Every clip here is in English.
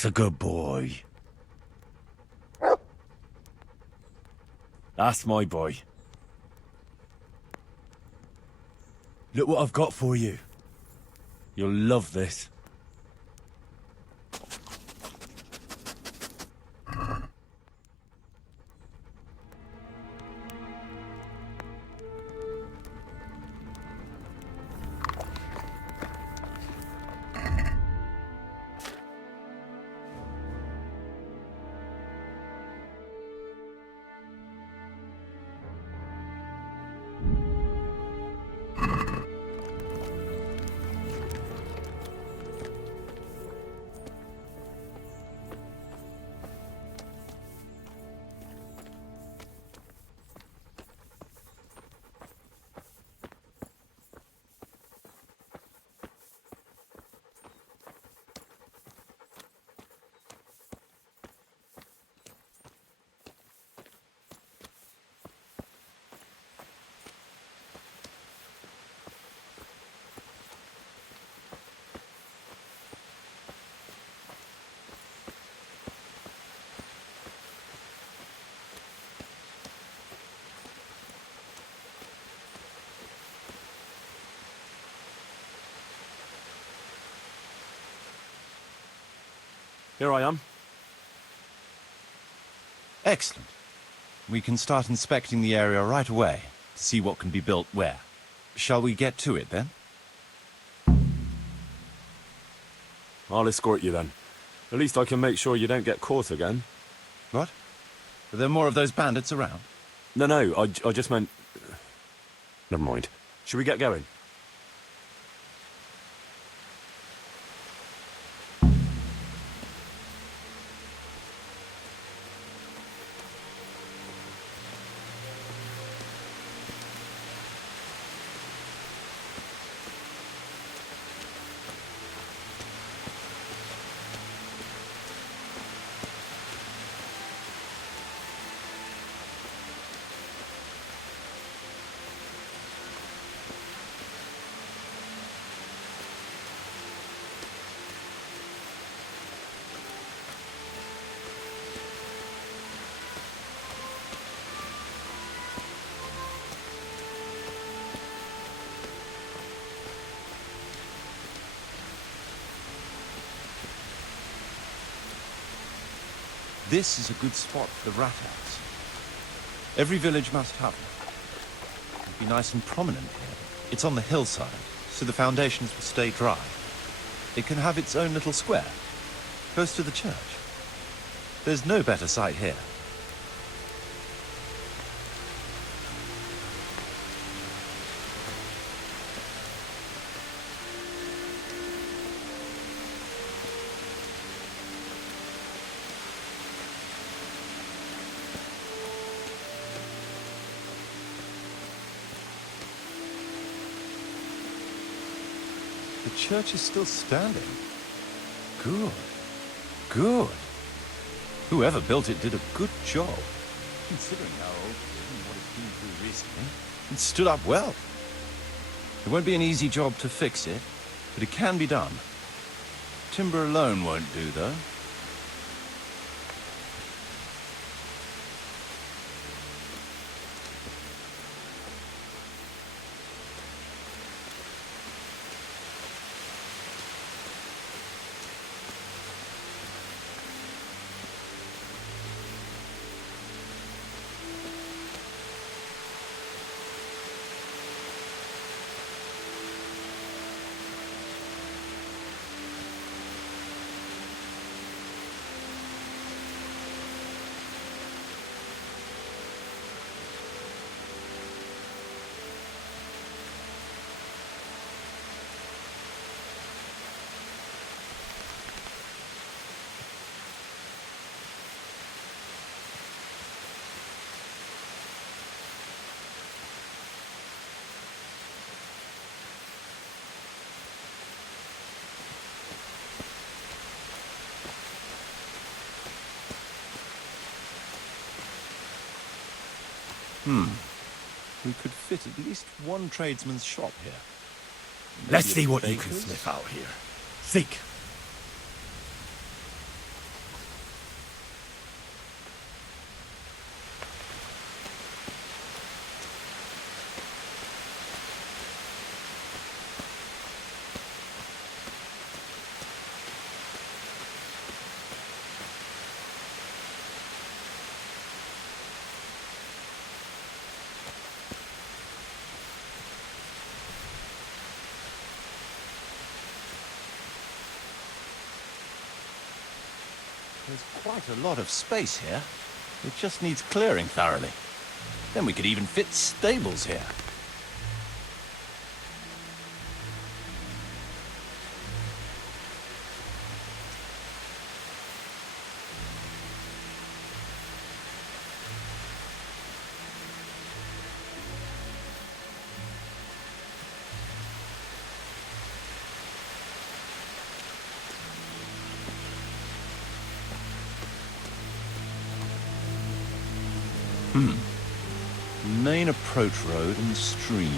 That's a good boy. That's my boy. Look what I've got for you. You'll love this. Here I am. Excellent. We can start inspecting the area right away to see what can be built where. Shall we get to it then? I'll escort you then. At least I can make sure you don't get caught again. What? Are there more of those bandits around? No, I just meant... Never mind. Should we get going? This is a good spot for the rat house. Every village must have one. It'll be nice and prominent here. It's on the hillside, so the foundations will stay dry. It can have its own little square, close to the church. There's no better site here. The church is still standing. Good. Good. Whoever built it did a good job. Considering how old it is and what it's been through recently, it stood up well. It won't be an easy job to fix it, but it can be done. Timber alone won't do, though. We could fit at least one tradesman's shop here. Let's Maybe see a what you can baker's? sniff out here. Seek. There's quite a lot of space here. It just needs clearing thoroughly. Then we could even fit stables here. Main approach road and stream.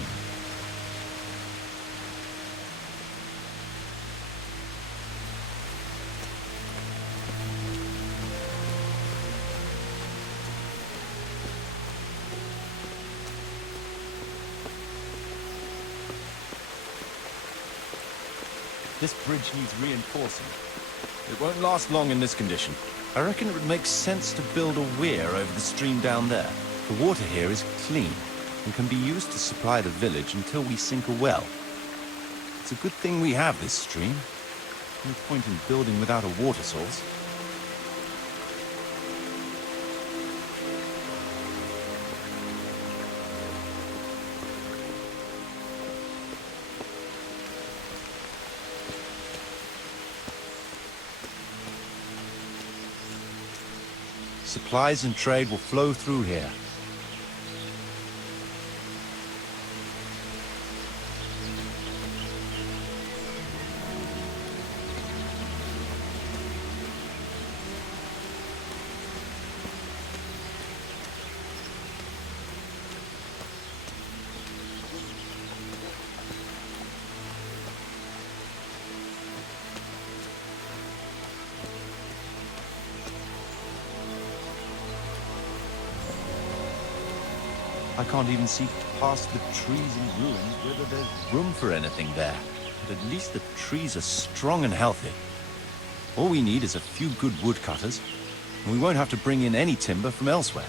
This bridge needs reinforcing. It won't last long in this condition. I reckon it would make sense to build a weir over the stream down there. The water here is clean and can be used to supply the village until we sink a well. It's a good thing we have this stream. No point in building without a water source. Supplies and trade will flow through here. I can't even see past the trees and ruins whether there's room for anything there. But at least the trees are strong and healthy. All we need is a few good woodcutters, and we won't have to bring in any timber from elsewhere.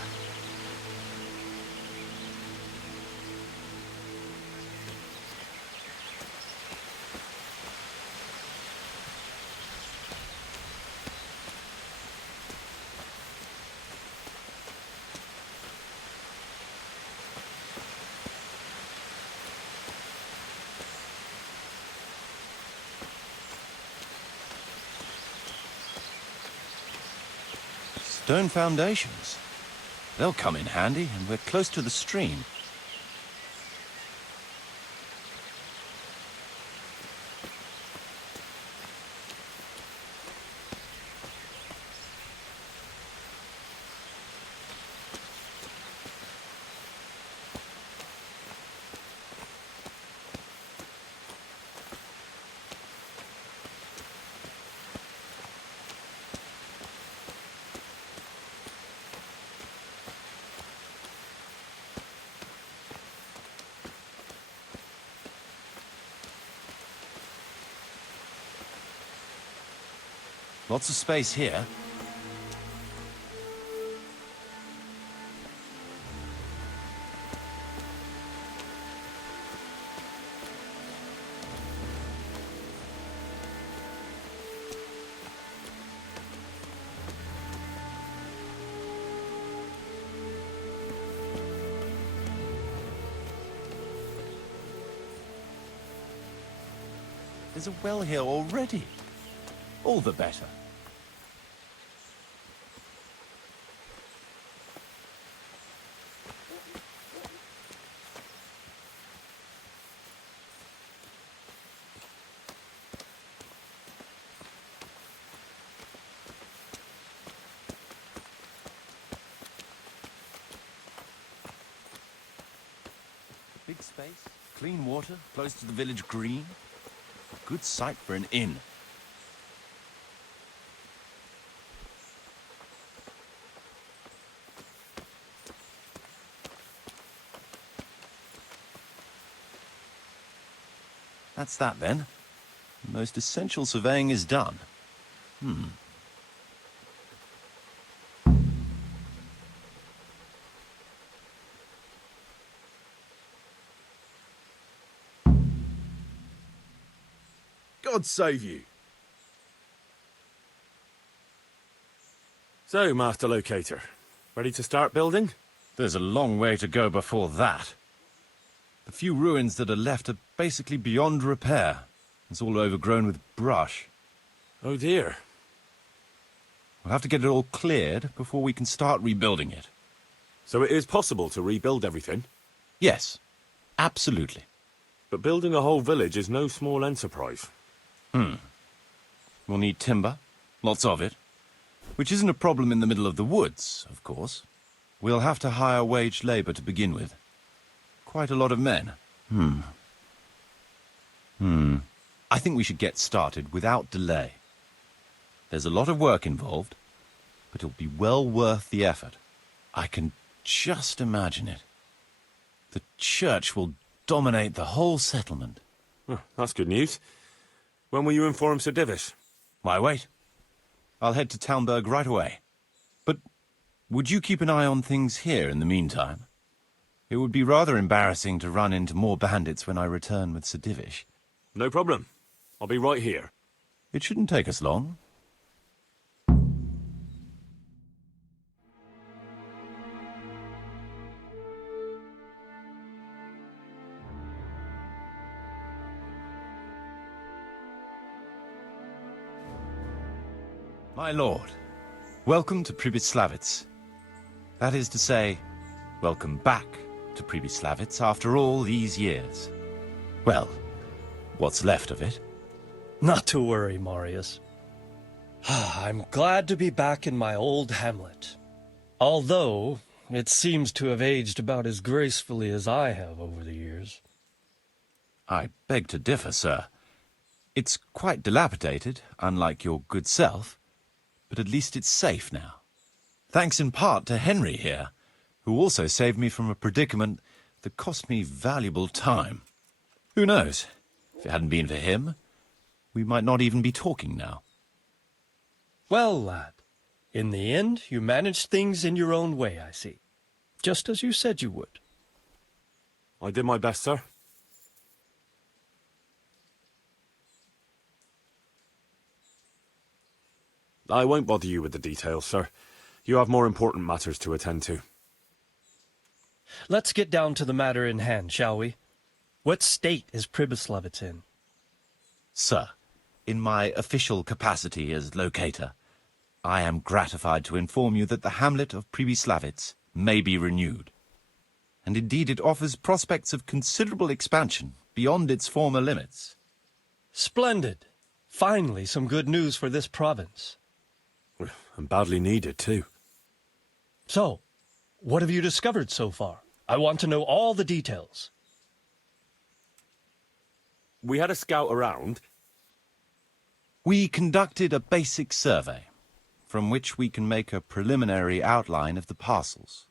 Stone foundations. They'll come in handy, and we're close to the stream. Lots of space here. There's a well here already. All the better. Big space, clean water, close to the village green. A good site for an inn. That's that then. The most essential surveying is done. God save you. So, Master Locator, ready to start building? There's a long way to go before that. The few ruins that are left are basically beyond repair. It's all overgrown with brush. Oh dear. We'll have to get it all cleared before we can start rebuilding it. So it is possible to rebuild everything? Yes, absolutely. But building a whole village is no small enterprise. We'll need timber, lots of it, which isn't a problem in the middle of the woods, of course. We'll have to hire wage labor to begin with. Quite a lot of men. I think we should get started without delay. There's a lot of work involved, but it'll be well worth the effort. I can just imagine it. The church will dominate the whole settlement. Oh, that's good news. When will you inform Sir Divish? Why wait? I'll head to Talmberg right away. But would you keep an eye on things here in the meantime? It would be rather embarrassing to run into more bandits when I return with Sir Divish. No problem. I'll be right here. It shouldn't take us long. My lord, welcome to Pribyslavitz. That is to say, welcome back to Pribyslavitz after all these years. Well, what's left of it. Not to worry, Marius. I'm glad to be back in my old hamlet. Although, it seems to have aged about as gracefully as I have over the years. I beg to differ, sir. It's quite dilapidated, unlike your good self, but at least it's safe now. Thanks in part to Henry here, who also saved me from a predicament that cost me valuable time. Who knows? If it hadn't been for him, we might not even be talking now. Well, lad, in the end, you managed things in your own way, I see. Just as you said you would. I did my best, sir. I won't bother you with the details, sir. You have more important matters to attend to. Let's get down to the matter in hand, shall we? What state is Pribyslavitz in? Sir, in my official capacity as locator, I am gratified to inform you that the hamlet of Pribyslavitz may be renewed. And indeed it offers prospects of considerable expansion beyond its former limits. Splendid. Finally, some good news for this province. And badly needed, too. So, what have you discovered so far? I want to know all the details. We had a scout around. We conducted a basic survey, from which we can make a preliminary outline of the parcels.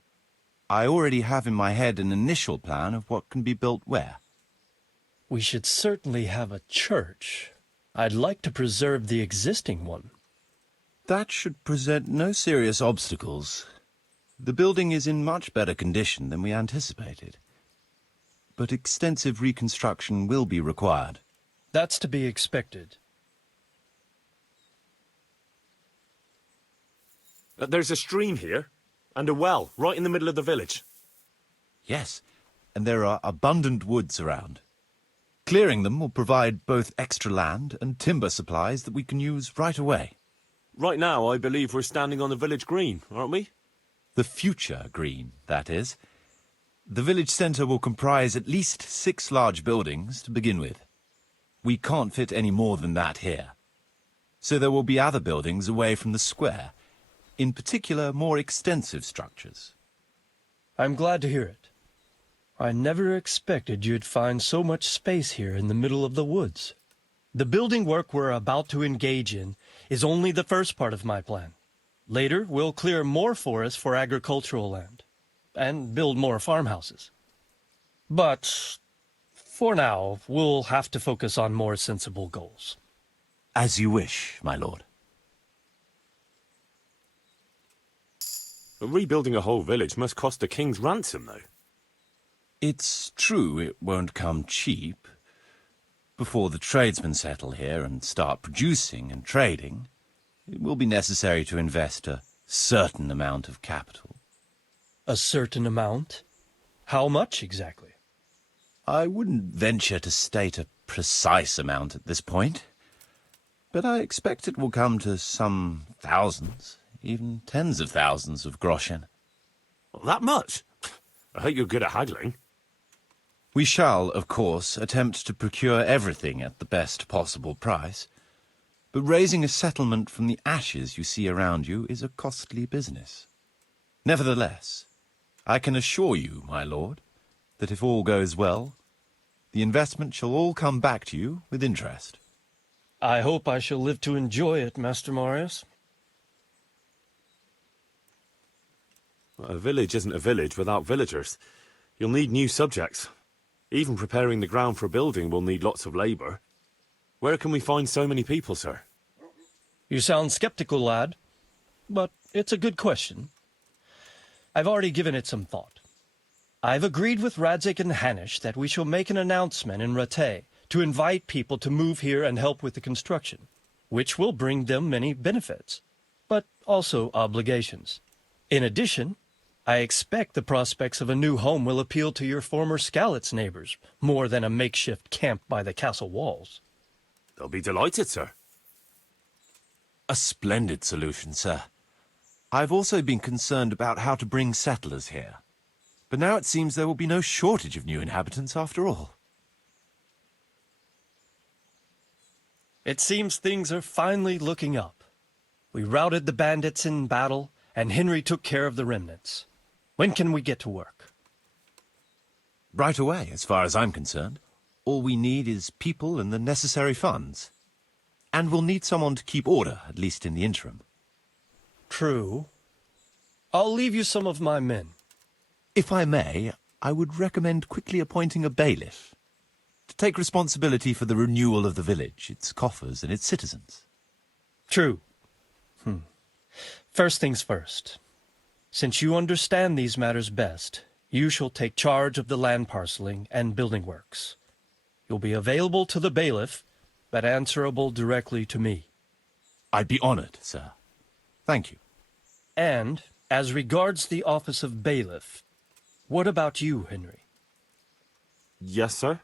I already have in my head an initial plan of what can be built where. We should certainly have a church. I'd like to preserve the existing one. That should present no serious obstacles. The building is in much better condition than we anticipated. But extensive reconstruction will be required. That's to be expected. There's a stream here, and a well, right in the middle of the village. Yes, and there are abundant woods around. Clearing them will provide both extra land and timber supplies that we can use right away. Right now, I believe we're standing on the village green, aren't we? The future green, that is. The village centre will comprise at least 6 large buildings to begin with. We can't fit any more than that here. So there will be other buildings away from the square, in particular more extensive structures. I'm glad to hear it. I never expected you'd find so much space here in the middle of the woods. The building work we're about to engage in is only the first part of my plan. Later, we'll clear more forest for agricultural land, and build more farmhouses. But for now, we'll have to focus on more sensible goals. As you wish, my lord. But rebuilding a whole village must cost a king's ransom, though. It's true it won't come cheap. Before the tradesmen settle here and start producing and trading, it will be necessary to invest a certain amount of capital. A certain amount? How much exactly? I wouldn't venture to state a precise amount at this point, but I expect it will come to some thousands, even tens of thousands of groschen. That much? I hope you're good at haggling. We shall, of course, attempt to procure everything at the best possible price, but raising a settlement from the ashes you see around you is a costly business. Nevertheless, I can assure you, my lord, that if all goes well, the investment shall all come back to you with interest. I hope I shall live to enjoy it, Master Marius. A village isn't a village without villagers. You'll need new subjects. Even preparing the ground for a building will need lots of labour. Where can we find so many people, sir? You sound skeptical, lad, but it's a good question. I've already given it some thought. I've agreed with Radzik and Hanish that we shall make an announcement in Rattay to invite people to move here and help with the construction, which will bring them many benefits, but also obligations. In addition, I expect the prospects of a new home will appeal to your former Skalitz neighbors more than a makeshift camp by the castle walls. They'll be delighted, sir. A splendid solution, sir. I've also been concerned about how to bring settlers here. But now it seems there will be no shortage of new inhabitants after all. It seems things are finally looking up. We routed the bandits in battle, and Henry took care of the remnants. When can we get to work? Right away, as far as I'm concerned. All we need is people and the necessary funds. And we'll need someone to keep order, at least in the interim. True. I'll leave you some of my men. If I may, I would recommend quickly appointing a bailiff to take responsibility for the renewal of the village, its coffers and its citizens. True. First things first. Since you understand these matters best, you shall take charge of the land parceling and building works. You'll be available to the bailiff, but answerable directly to me. I'd be honored, sir. Thank you. And, as regards the office of bailiff, what about you, Henry? Yes, sir?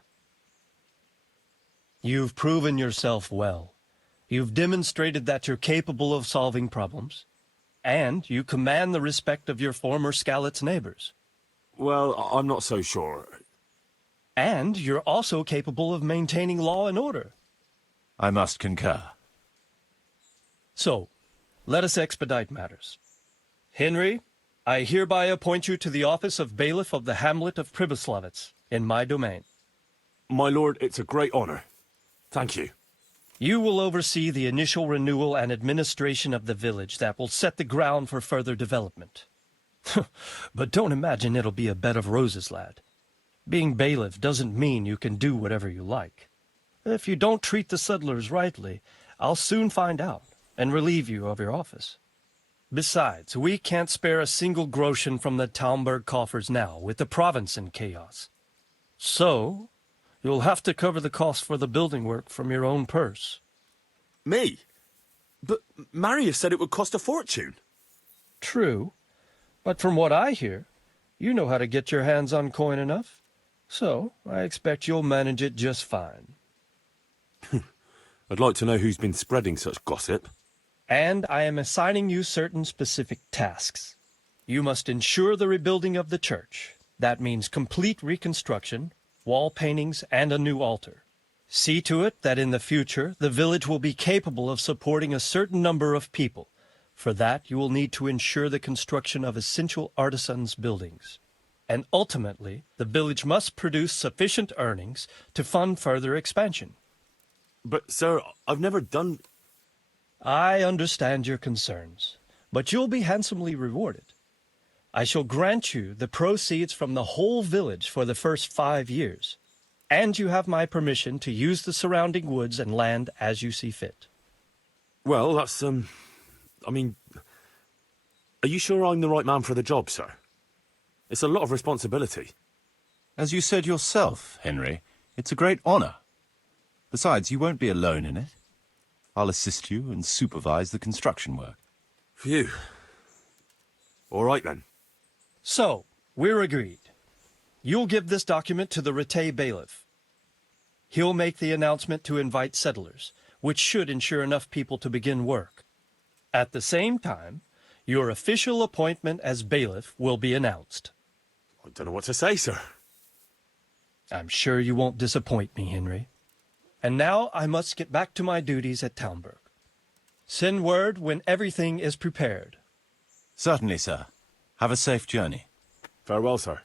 You've proven yourself well. You've demonstrated that you're capable of solving problems, and you command the respect of your former Skalitz neighbors. Well, I'm not so sure. And you're also capable of maintaining law and order. I must concur. So, let us expedite matters. Henry, I hereby appoint you to the office of bailiff of the hamlet of Pribyslavitz, in my domain. My lord, it's a great honour. Thank you. You will oversee the initial renewal and administration of the village that will set the ground for further development. But don't imagine it'll be a bed of roses, lad. Being bailiff doesn't mean you can do whatever you like. If you don't treat the settlers rightly, I'll soon find out and relieve you of your office. Besides, we can't spare a single groschen from the Talmberg coffers now, with the province in chaos. So, you'll have to cover the cost for the building work from your own purse. Me? But Marius said it would cost a fortune. True, but from what I hear, you know how to get your hands on coin enough. So, I expect you'll manage it just fine. I'd like to know who's been spreading such gossip. And I am assigning you certain specific tasks. You must ensure the rebuilding of the church. That means complete reconstruction, wall paintings, and a new altar. See to it that in the future the village will be capable of supporting a certain number of people. For that, you will need to ensure the construction of essential artisans' buildings. And ultimately, the village must produce sufficient earnings to fund further expansion. But, sir, I've never done... I understand your concerns, but you'll be handsomely rewarded. I shall grant you the proceeds from the whole village for the first 5 years, and you have my permission to use the surrounding woods and land as you see fit. Well, that's, I mean... Are you sure I'm the right man for the job, sir? It's a lot of responsibility. As you said yourself, Henry, it's a great honor. Besides, you won't be alone in it. I'll assist you and supervise the construction work. Phew. All right then. So, we're agreed. You'll give this document to the Rete bailiff. He'll make the announcement to invite settlers, which should ensure enough people to begin work. At the same time, your official appointment as bailiff will be announced. I don't know what to say, sir. I'm sure you won't disappoint me, Henry. And now I must get back to my duties at Townburg. Send word when everything is prepared. Certainly, sir. Have a safe journey. Farewell, sir.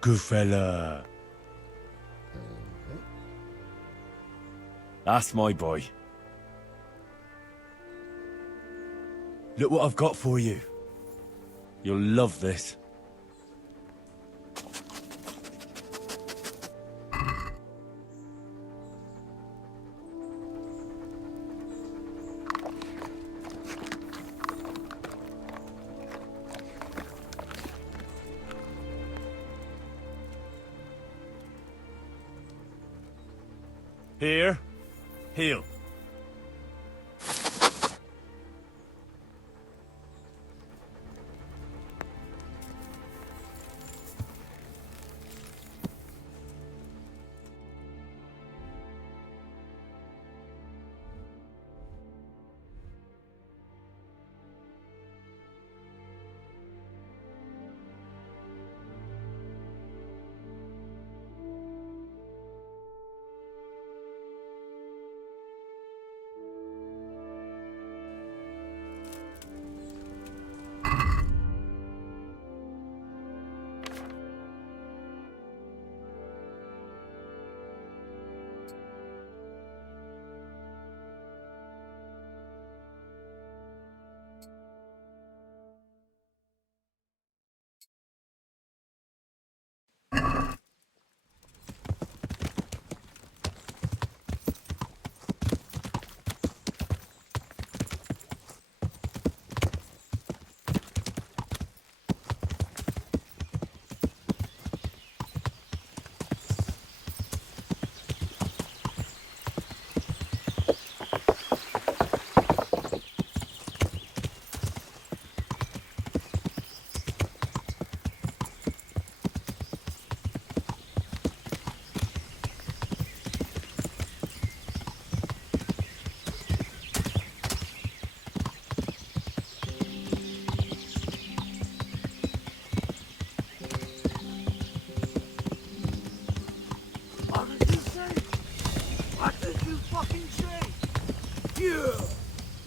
Good fella. That's my boy. Look what I've got for you. You'll love this. Here. Heal.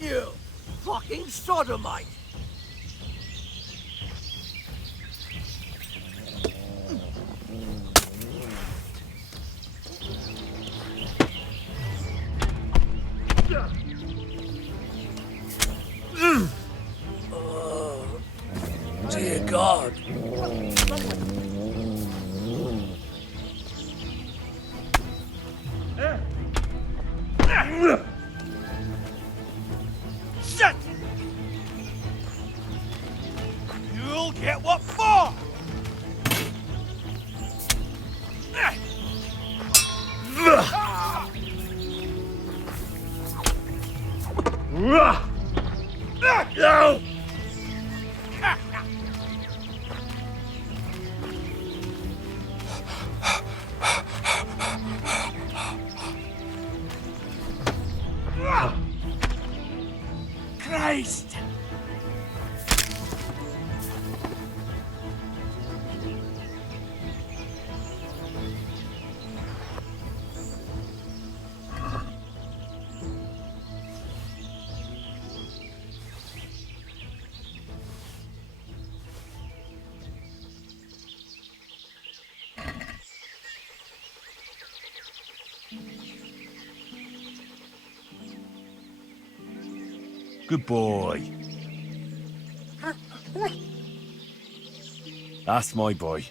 You fucking sodomite! Oh, dear God. Shit! You'll get what for! No! Good boy. That's my boy.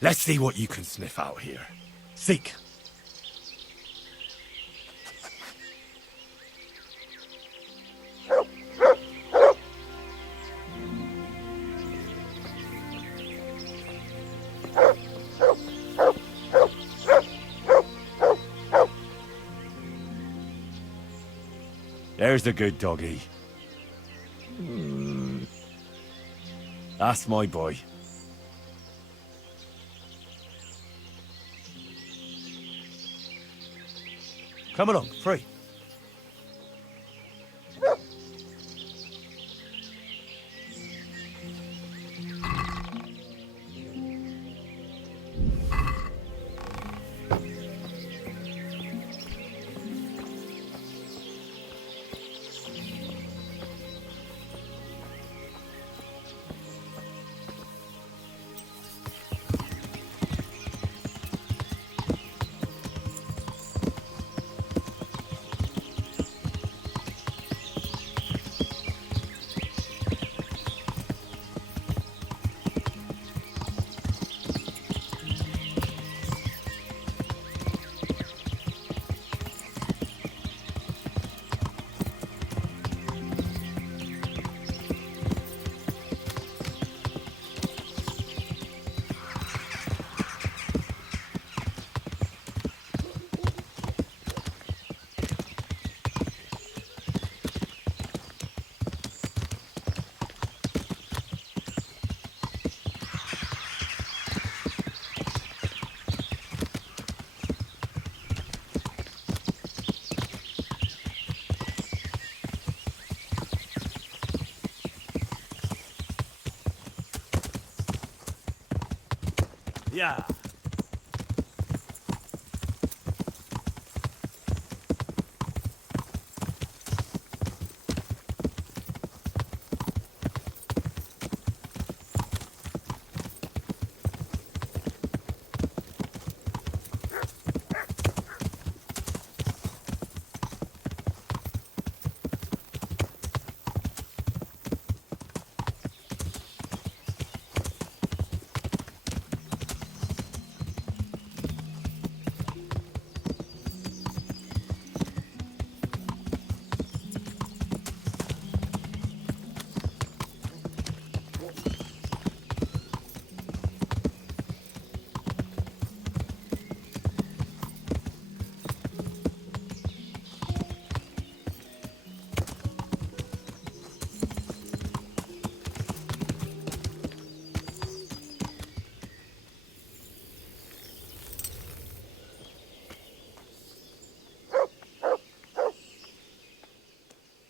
Let's see what you can sniff out here. Seek. There's the good doggy. That's my boy. Come along, free. Yeah.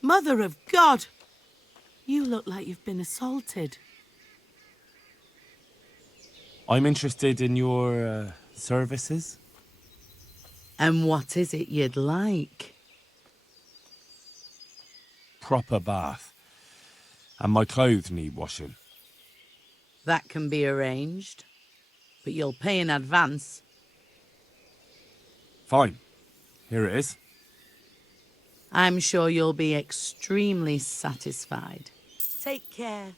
Mother of God! You look like you've been assaulted. I'm interested in your services. And what is it you'd like? Proper bath. And my clothes need washing. That can be arranged, but you'll pay in advance. Fine. Here it is. I'm sure you'll be extremely satisfied. Take care.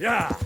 Yeah!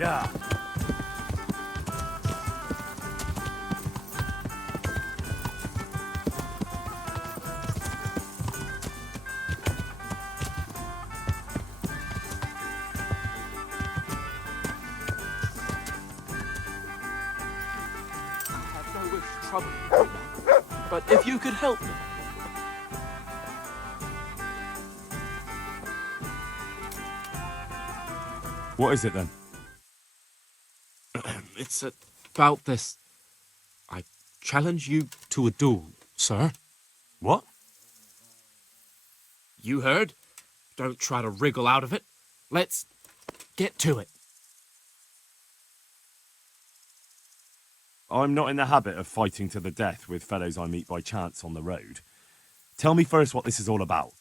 Yeah! I have no wish to trouble you, good man. But if you could help me. What is it then? It's about this. I challenge you to a duel, sir. What? You heard? Don't try to wriggle out of it. Let's get to it. I'm not in the habit of fighting to the death with fellows I meet by chance on the road. Tell me first what this is all about.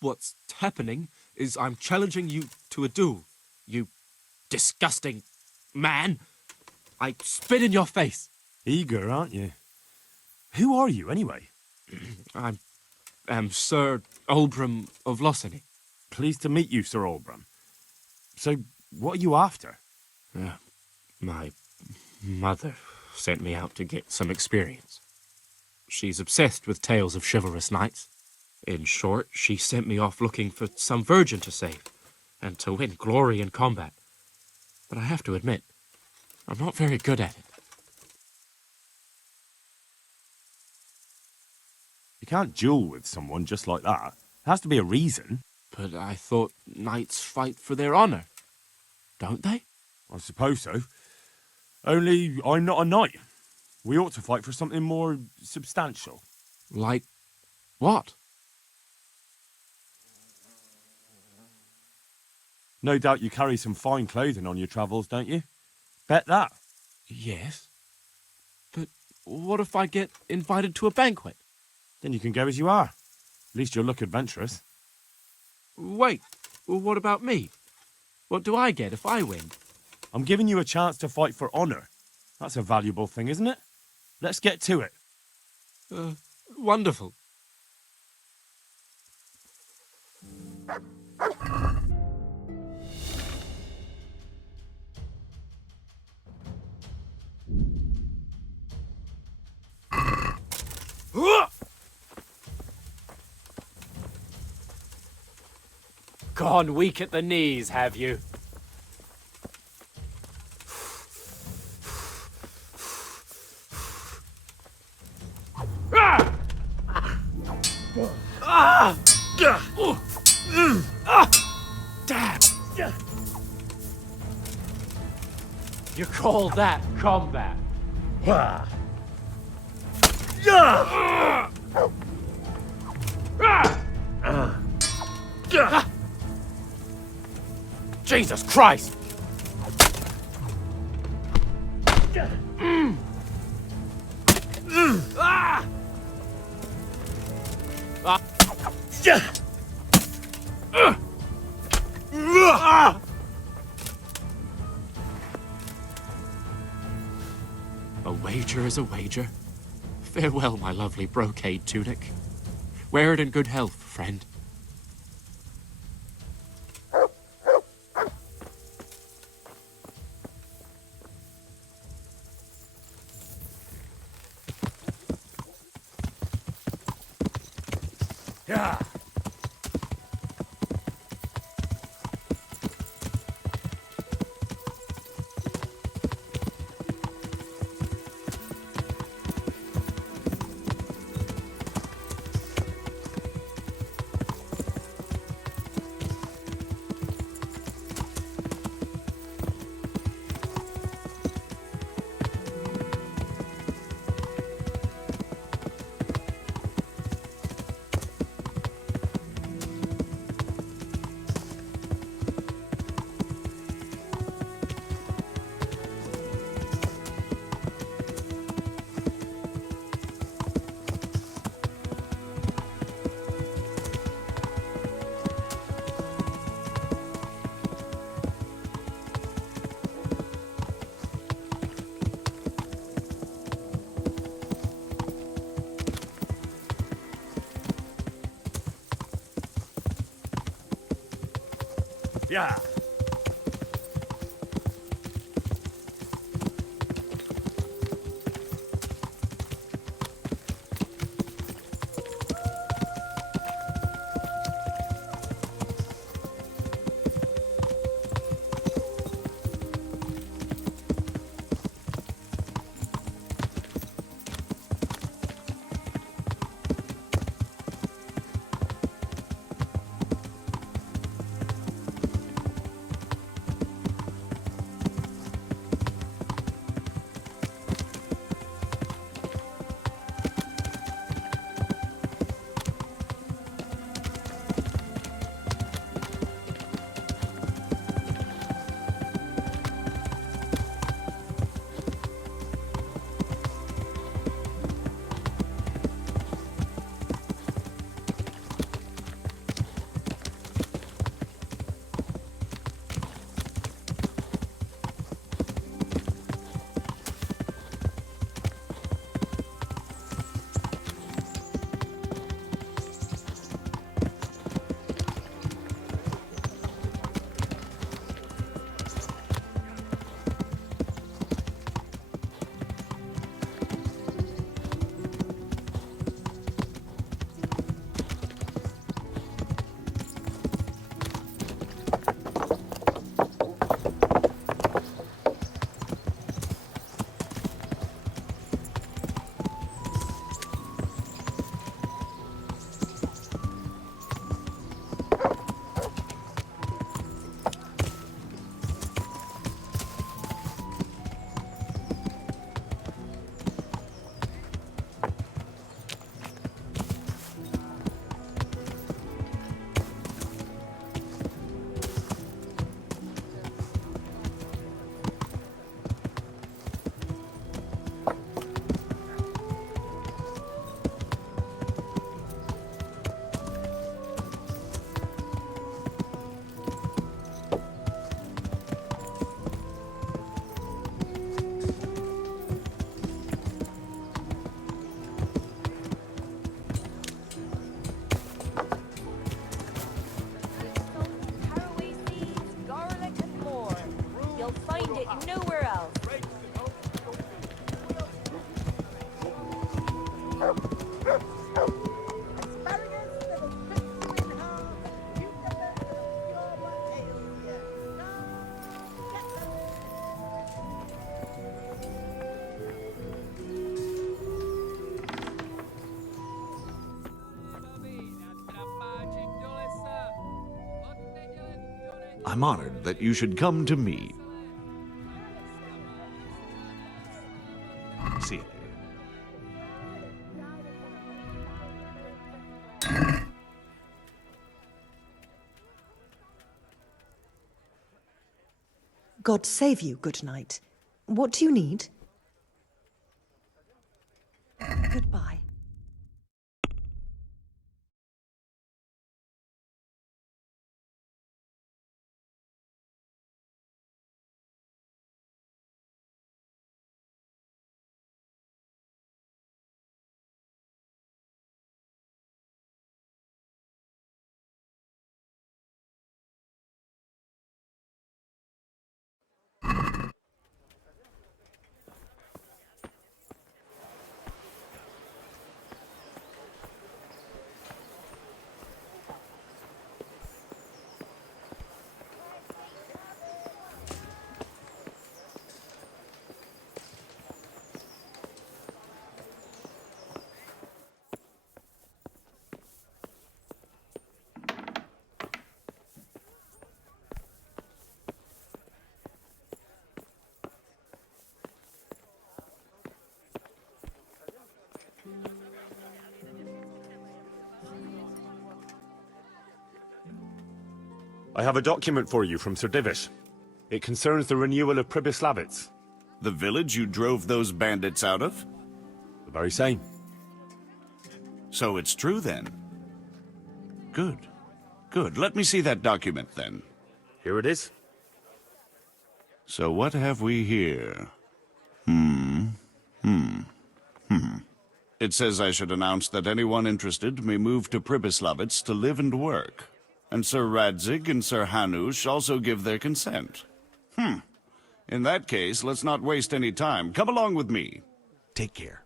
What's happening is I'm challenging you to a duel. You disgusting man. I spit in your face. Eager, aren't you? Who are you, anyway? I am Sir Olbram of Lossany. Pleased to meet you, Sir Olbram. So, what are you after? My mother sent me out to get some experience. She's obsessed with tales of chivalrous knights. In short, she sent me off looking for some virgin to save and to win glory in combat. But I have to admit, I'm not very good at it. You can't duel with someone just like that. There has to be a reason. But I thought knights fight for their honor, don't they? I suppose so. Only I'm not a knight. We ought to fight for something more substantial. Like what? No doubt you carry some fine clothing on your travels, don't you? Bet that. Yes. But what if I get invited to a banquet? Then you can go as you are. At least you'll look adventurous. Wait, well, what about me? What do I get if I win? I'm giving you a chance to fight for honor. That's a valuable thing, isn't it? Let's get to it. Wonderful. Gone weak at the knees, have you? Damn! You call that combat? Jesus Christ! A wager is a wager. Farewell, my lovely brocade tunic. Wear it in good health, friend. Yeah. nowhere else. I'm honored that you should come to me. See you later. God save you, good knight. What do you need? Goodbye. I have a document for you from Sir Divish. It concerns the renewal of Pribyslavitz. The village you drove those bandits out of? The very same. So it's true then? Good. Good. Let me see that document then. Here it is. So what have we here? It says I should announce that anyone interested may move to Pribyslavitz to live and work. And Sir Radzig and Sir Hanush also give their consent. In that case, let's not waste any time. Come along with me. Take care.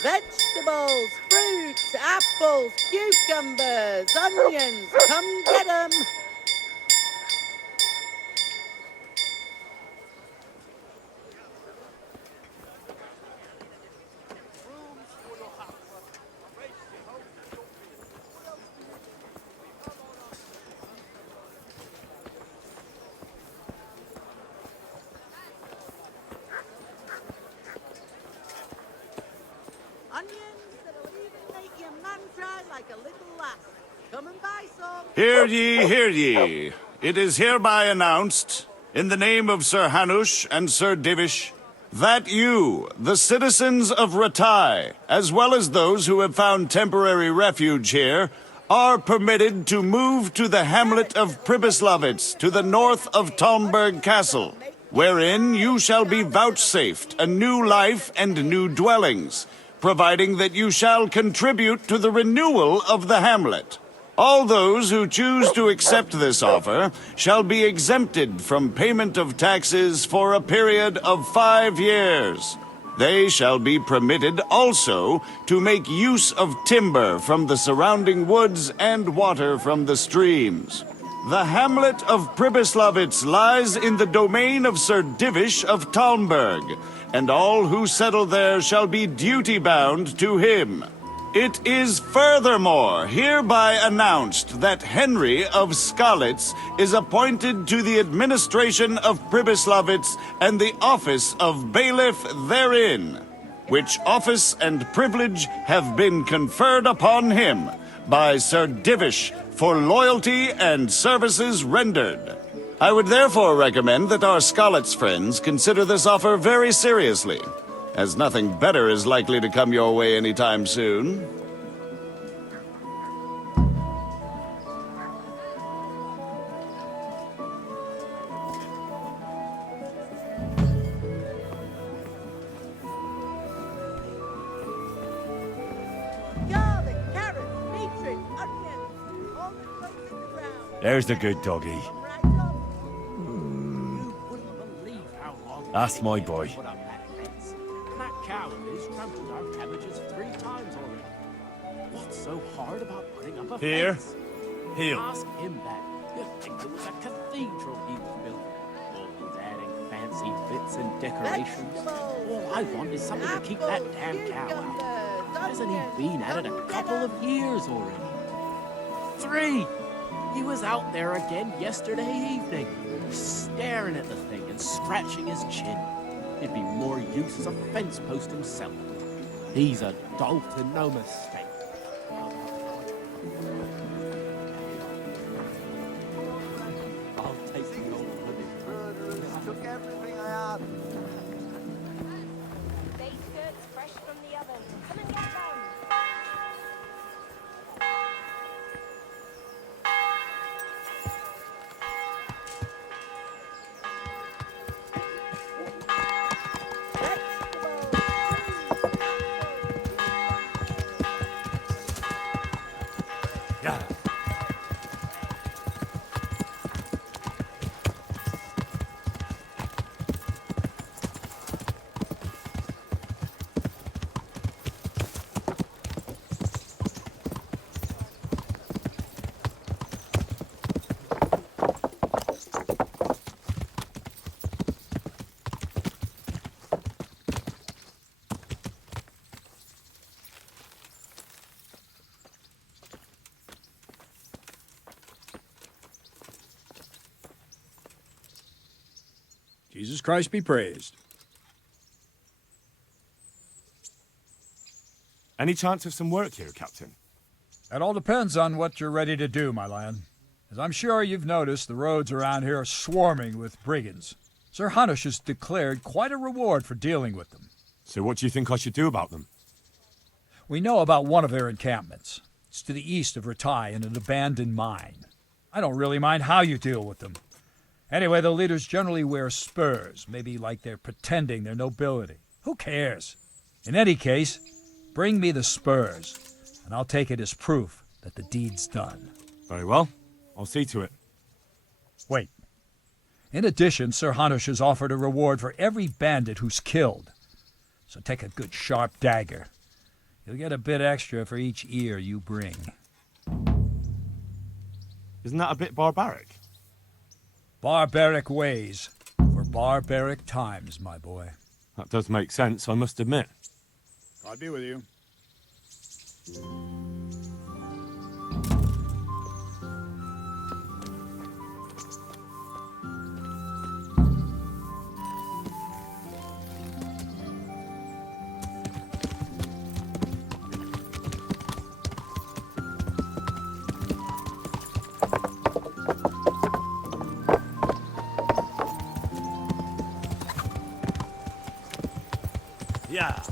Vegetables, fruits, apples, cucumbers, onions, come get 'em. Onions that'll even make your man cry like a little lass. Come and buy some. Hear ye, hear ye. It is hereby announced, in the name of Sir Hanush and Sir Divish, that you, the citizens of Ratai, as well as those who have found temporary refuge here, are permitted to move to the hamlet of Pribyslavitz, to the north of Talmberg Castle, wherein you shall be vouchsafed a new life and new dwellings, providing that you shall contribute to the renewal of the hamlet. All those who choose to accept this offer shall be exempted from payment of taxes for a period of 5 years. They shall be permitted also to make use of timber from the surrounding woods and water from the streams. The hamlet of Pribyslavitz lies in the domain of Sir Divish of Talmberg, and all who settle there shall be duty-bound to him. It is furthermore hereby announced that Henry of Skalitz is appointed to the administration of Pribyslavitz and the office of bailiff therein, which office and privilege have been conferred upon him by Sir Divish for loyalty and services rendered. I would therefore recommend that our Skalitz friends consider this offer very seriously, as nothing better is likely to come your way anytime soon. Garlic, carrots, beetroot, onions, all the clothes in the ground. There's the good doggy. Right up. You wouldn't believe how long That's my boy. Put up that fence. And that cow of his trampled our cabbages 3 times already. What's so hard about putting up a Here. fence? Heel. Ask him that. You'd think it was a cathedral he was building. Always adding fancy bits and decorations. All I want is something to keep that damn cow out. Hasn't he been at it a couple of years already? 3! He was out there again yesterday evening, staring at the thing and scratching his chin. He'd be more use as a fence post himself. He's a dolt and no mistake. I'll take the old pudding. Took everything I had. Baked goods fresh from the oven. Come and get them. Yeah. Jesus Christ be praised. Any chance of some work here, Captain? That all depends on what you're ready to do, my lad. As I'm sure you've noticed, the roads around here are swarming with brigands. Sir Hanush has declared quite a reward for dealing with them. So what do you think I should do about them? We know about one of their encampments. It's to the east of Ratai in an abandoned mine. I don't really mind how you deal with them. Anyway, the leaders generally wear spurs, maybe like they're pretending they're nobility. Who cares? In any case, bring me the spurs, and I'll take it as proof that the deed's done. Very well. I'll see to it. Wait. In addition, Sir Hanush has offered a reward for every bandit who's killed. So take a good sharp dagger. You'll get a bit extra for each ear you bring. Isn't that a bit barbaric? Barbaric ways for barbaric times, my boy. That does make sense, I must admit. God be with you. Yeah.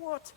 What?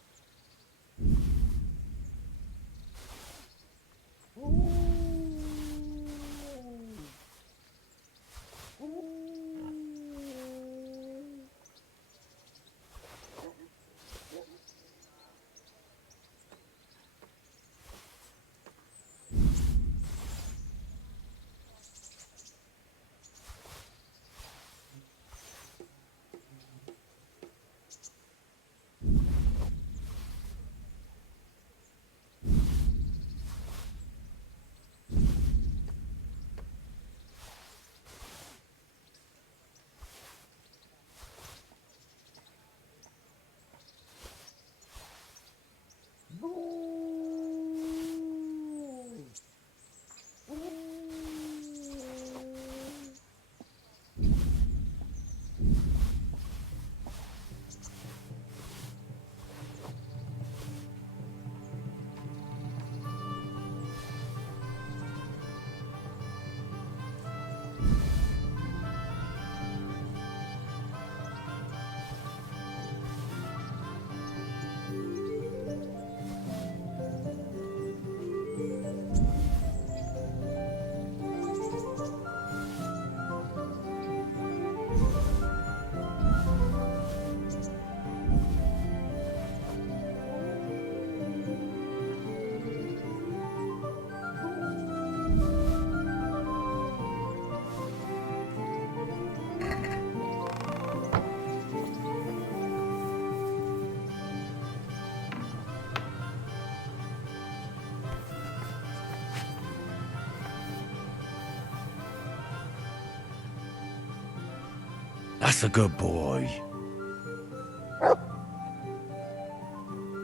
That's a good boy.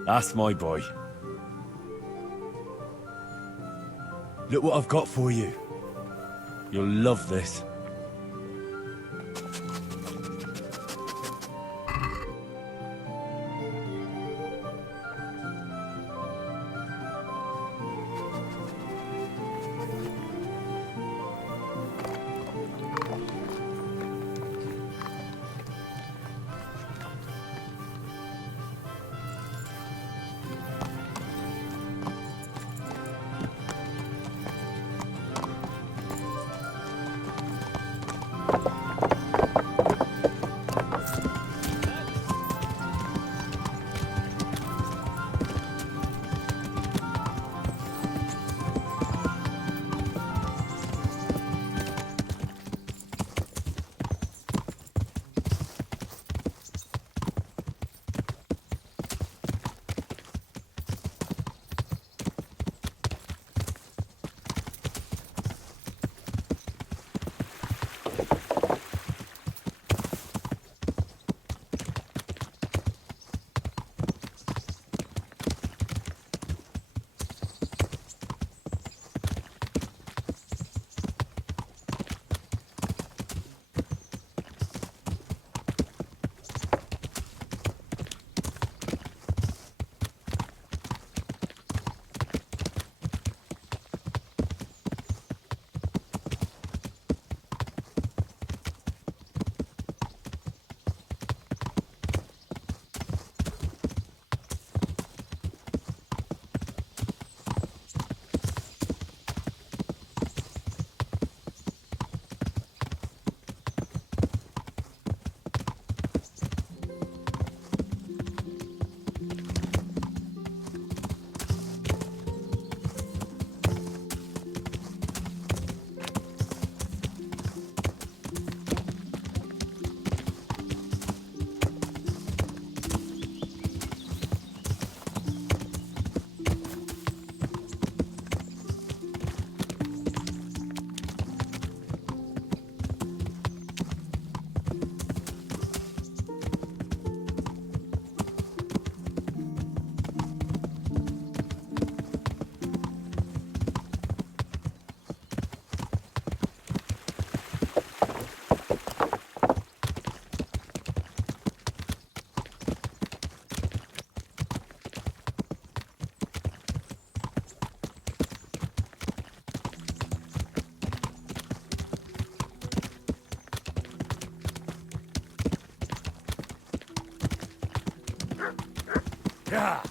That's my boy. Look what I've got for you. You'll love this. Yeah.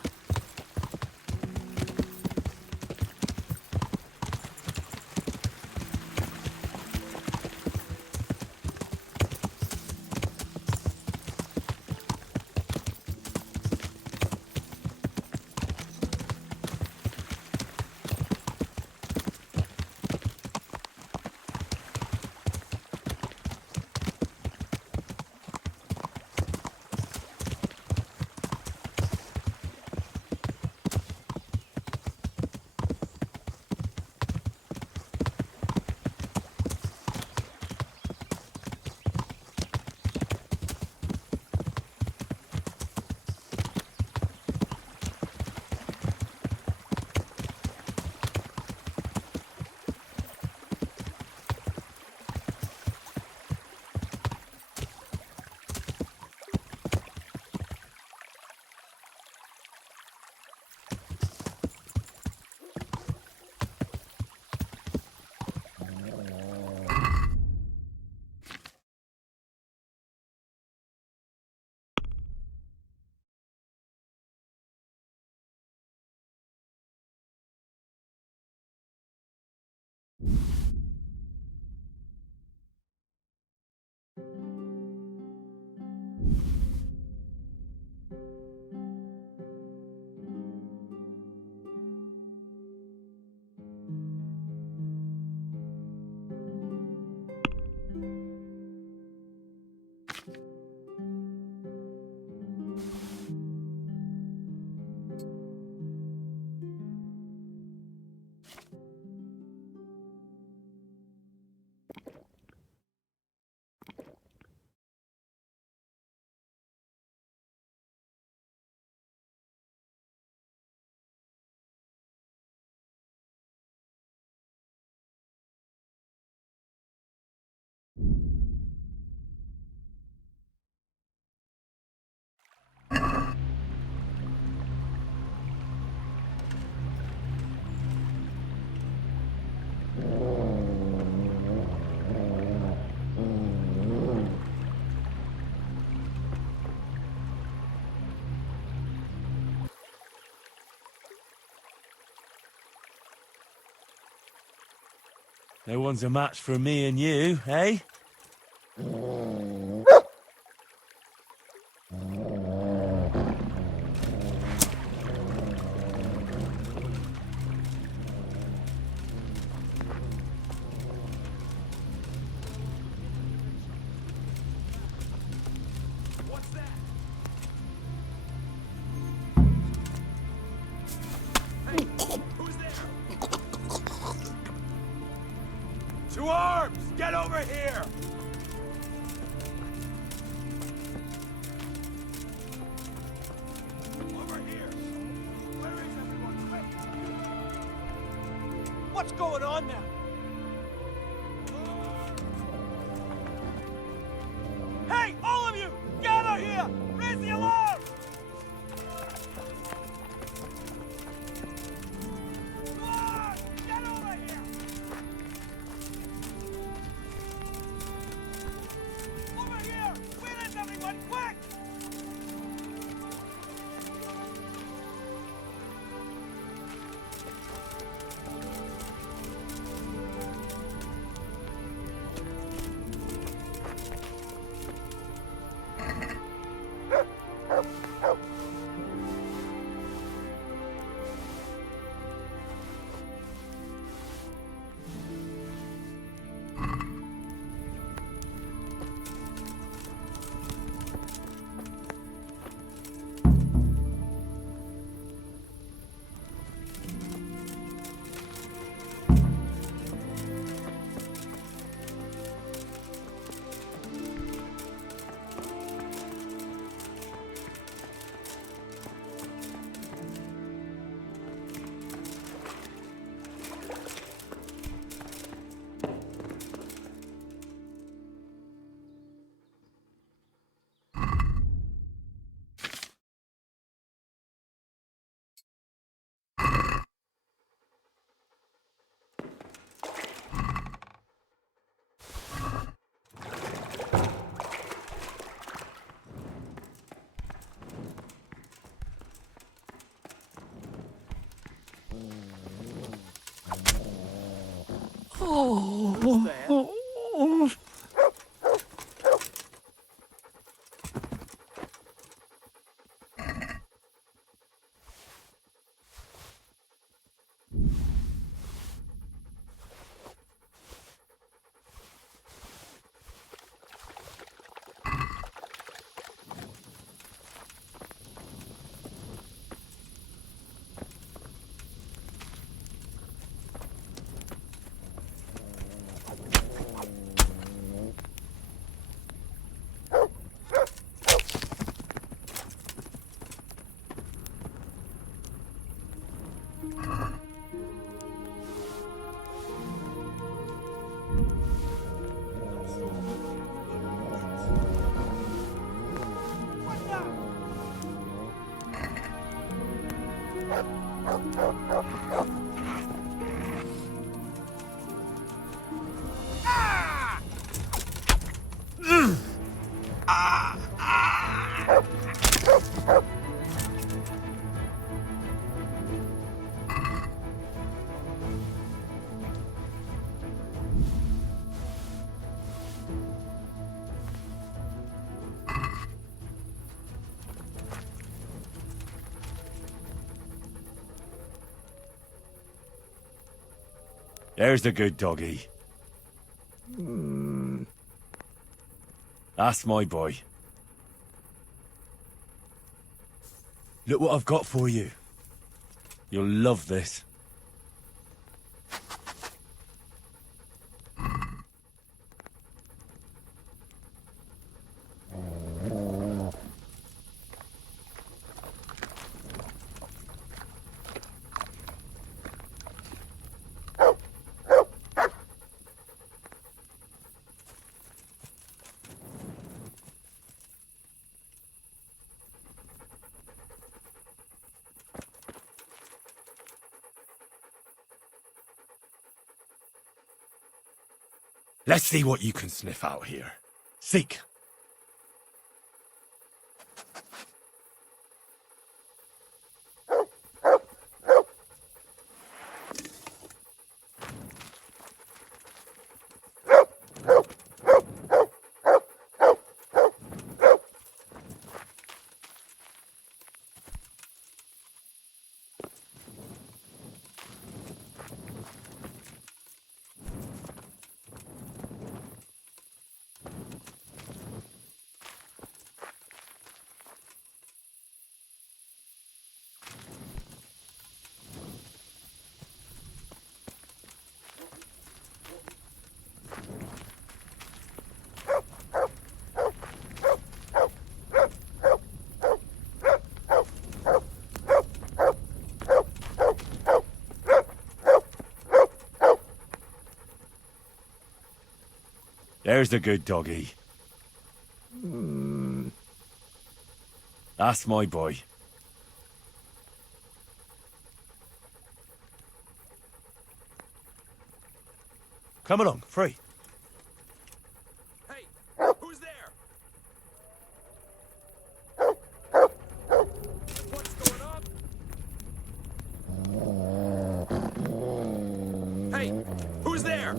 No one's a match for me and you, eh? To arms! Get over here! Over here! Where is everyone? Quick! What's going on now? Hey, all of you! Gather here! Raise the alarm! Come on! Get over here! Over here! Where is everyone? Quick! Who's there? There's the good doggy. That's my boy. Look what I've got for you. You'll love this. Let's see what you can sniff out here. Seek. There's the good doggy. That's my boy. Come along, free. Hey, who's there? What's going on? Hey, who's there?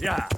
Yeah.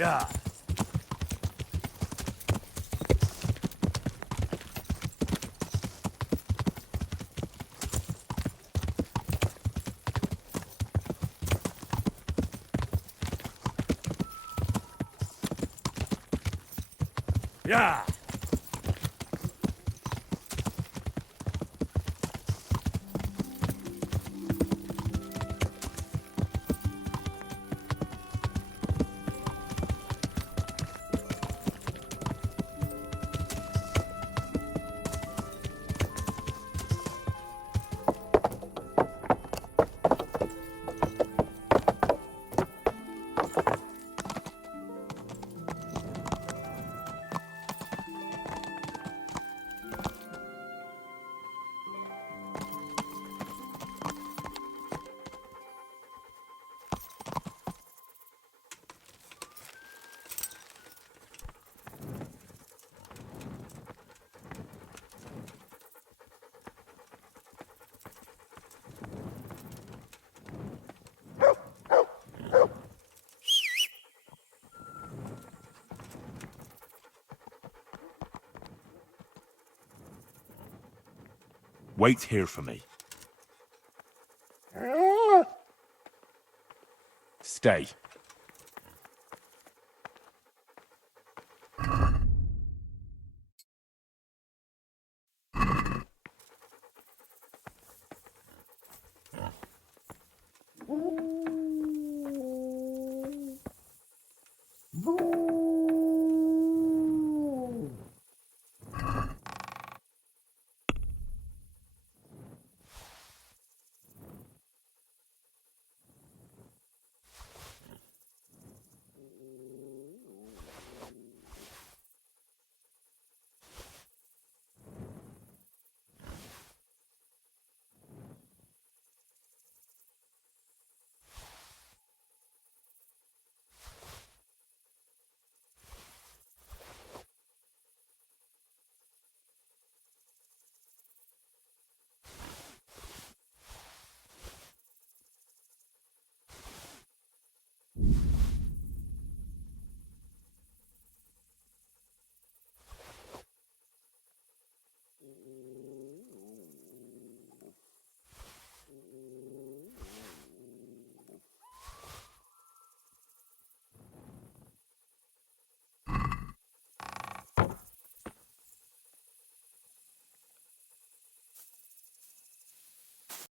Yeah. Yeah. Wait here for me. Stay.